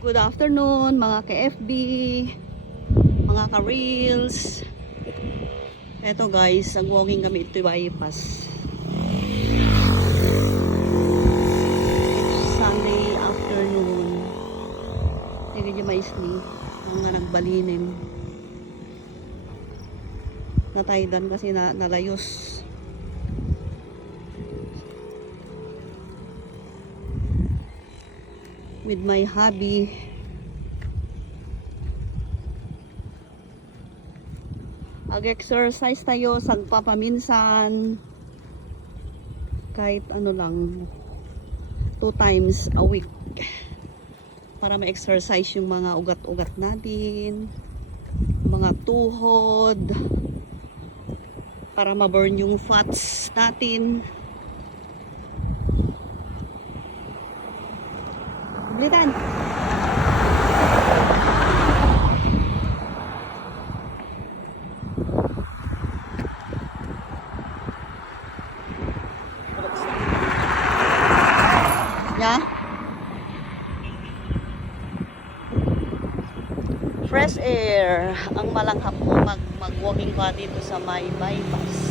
Good afternoon mga ka-FB, mga ka-reels. Eto guys, nag-walking kami ito bypass. It's Sunday afternoon. Tingnan niyo mais ni mga nagbalinim. Nataydan kasi nalayos. With my hubby. Mag-exercise tayo sagpapaminsan. Kahit ano lang 2 times a week. Para ma-exercise yung mga ugat-ugat natin. Mga tuhod. Para ma-burn yung fats natin. Blitan. Yeah. Fresh air. Ang malanghap ko mag-walking pa dito sa may bypass.